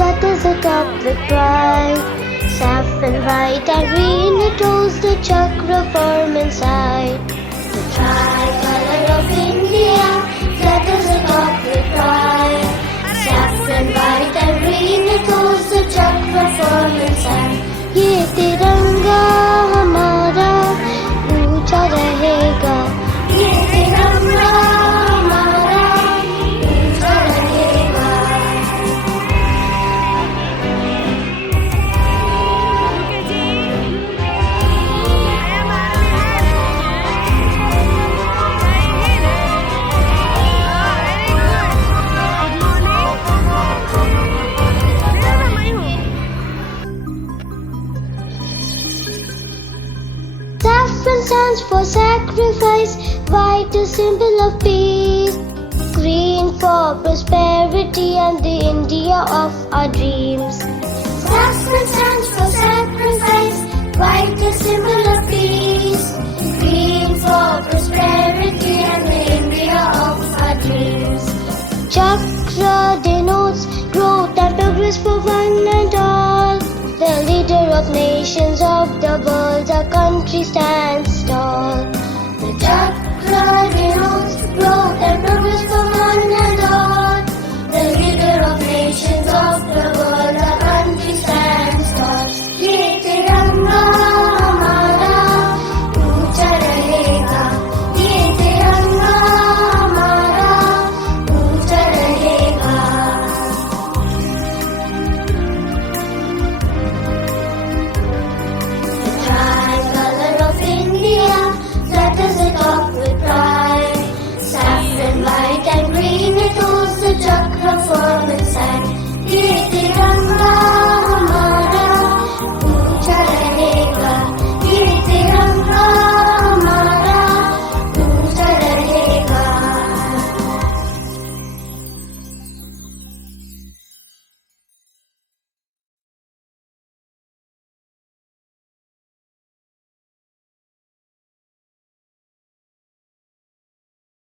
flutters atop with pride. Saffron, white and green, it holds the chakra form inside. The tricolor of India flutters atop with pride. Saffron, white and green, it holds the chakra form inside. ये तिरंगा हमारा ऊंचा रहेगा. ये तिरंगा हमारा ऊंचा रहेगा. Saffron stands for sacrifice, white a symbol of peace, green for prosperity and the India of our dreams. Saffron stands for sacrifice, white a symbol of peace, green for prosperity and the India of our dreams. Chakra denotes growth and progress for one and all. The leader of nations of the world, our country stands tall. The chakra denotes growth and progress for one and all. The leader of nations of the world, our country stands tall. ये तिरंगा हमारा ऊंचा रहेगा. ये तिरंगा हमारा ऊंचा रहेगा. Tricolor of India flutters atop with pride. Saffron, white and green, it holds the chakra form inside. ये तिरंगा